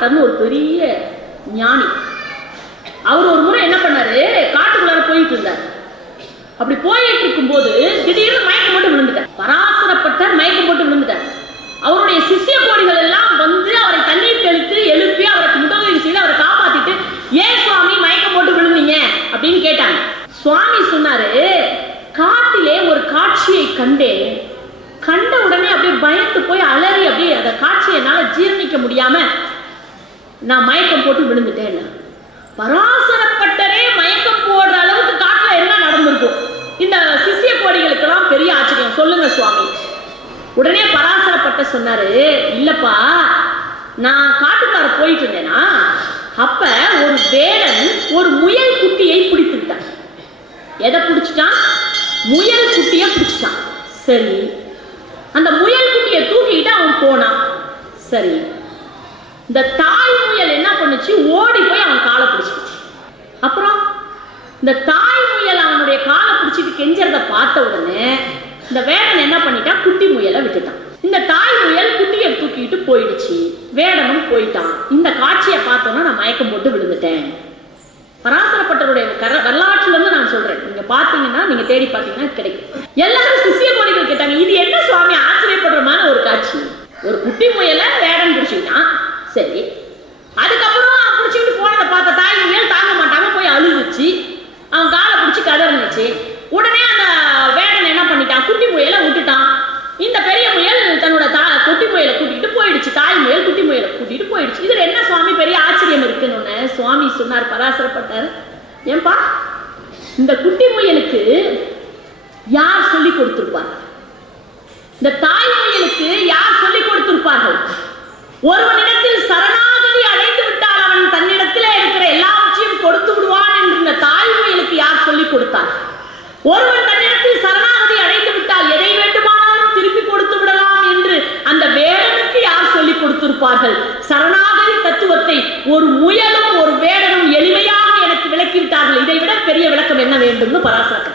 பராசரப்பட்டர்னு ஒரு பெரிய ஞானி. அவர் ஒரு முறை என்ன பண்ணாரு? காட்டுக்குள்ளார போயிட்டு இருந்தார். அப்படி போயிட்டு இருக்கும்போது திடீர்னு மயக்கம் போட்டு விழுந்துட்டார். பராசரப்பட்டார் மயக்கம் போட்டு விழுந்துட்டார். அவருடைய சிஷ்ய கோடிகள் எல்லாம் வந்து அவரை தண்ணீர் தெளித்து எழுப்பி அவருக்கு உதவி செய்து அவரை காப்பாத்திட்டு ஏன் சுவாமி மயக்கம் போட்டு விழுந்தீங்க அப்படின்னு கேட்டாங்க. சுவாமி சொன்னாரு காட்டிலே ஒரு காட்சியை கண்டேன். கண்ட உடனே அப்படியே பயந்து போய் அலறி அப்படியே அந்த காட்சியை என்னால ஜீரணிக்க முடியாம நான் மயக்கம் போட்டு விழுந்துட்டேன். பராசரப்பட்டரே மயக்கம் போடுற அளவுக்கு காட்டுல என்ன நடந்திருக்கும் இந்த சிசிய கோடிகளுக்கெல்லாம் பெரிய ஆச்சரியம். சொல்லுங்க சுவாமி. உடனே பராசரப்பட்ட சொன்னாரு இல்லப்பா நான் காட்டுக்கார போயிட்டு இருந்தேனா? அப்ப ஒரு வேடன் ஒரு முயல் குட்டியை பிடித்துட்டான் எதை பிடிச்சிட்டான்? முயல் குட்டியை பிடிச்சிட்டான். சரி. அந்த முயல் குட்டியை தூக்கிக்கிட்டு அவன் போனான். சரி. இந்த தாய் முயல் என்ன பண்ணுச்சு? ஓடி போய் அவன் காலை பிடிச்சிக்கிச்சு அப்புறம் இந்த தாய் முயல் அவனுடைய காலை பிடிச்சிட்டு கெஞ்சறத பார்த்த உடனே இந்த வேடன் என்ன பண்ணிட்டான் குட்டி முயலை விட்டுட்டான். இந்த தாய் முயல் குட்டியை தூக்கிட்டு போயிடுச்சு. வேடனும் போயிட்டான். இந்த காட்சியை பார்த்தோன்னா நான் மயக்கம் போட்டு விழுந்துட்டேன். பராசரப்பட்டருடைய கர வரலாற்றுல இருந்து நான் சொல்றேன். நீங்க பாத்தீங்கன்னா நீங்க தேடி பாத்தீங்கன்னா கிடைக்கும். எல்லாரும் சிசிய கோடிகள் கேட்டாங்க. இது என்ன சுவாமி? ஆச்சரியப்படுறமான ஒரு காட்சி. ஒரு குட்டி முயலை வேடன் பிடிச்சிக்கிட்டான் சரி. அதுக்கப்புறம் பிடிச்சிக்கிட்டு போனதை பார்த்த தாய் முயல் தாங்க மாட்டாம போய் அழுவிச்சு. அவன் காலை பிடிச்சி கதறினுச்சு. உடனே அந்த வேடன் என்ன பண்ணிட்டான்? குட்டி முயலை விட்டுட்டான். இந்த பெரிய முயல் தன்னோட தா குட்டி முயலை கூட்டிகிட்டு போயிடுச்சு. தாய் முயல் குட்டி முயலை கூட்டிகிட்டு போயிடுச்சு. இதில் என்ன சுவாமி பெரிய ஆச்சரியம் இருக்குன்னு ஒன்று சுவாமி சொன்னார் பராசரப்பட்டார். ஏன்பா இந்த குட்டி முயலுக்கு யார் சொல்லி கொடுத்துருப்பா? ஒருவனிடத்தில் சரணாகதி அடைந்து விட்டால் அவன் தன்னிடத்திலே இருக்கிற எல்லாவற்றையும் கொடுத்து விடுவான் என்கிற தாய்மையிலுக்கு யார் சொல்லிக் கொடுத்தார் ஒருவன் தன்னிடத்தில் சரணாகதி அடைந்து விட்டால் எதை வேண்டுமானாலும் திருப்பி கொடுத்து விடலாம் என்று அந்த வேடனுக்கு யார் சொல்லிக் கொடுத்திருப்பார்கள்? சரணாகதி தத்துவத்தை ஒரு முயலும் ஒரு வேடனும் எளிமையாக எனக்கு விளக்கிவிட்டார்கள். இதை விட பெரிய விளக்கம் என்ன வேண்டும்னு பராசரர்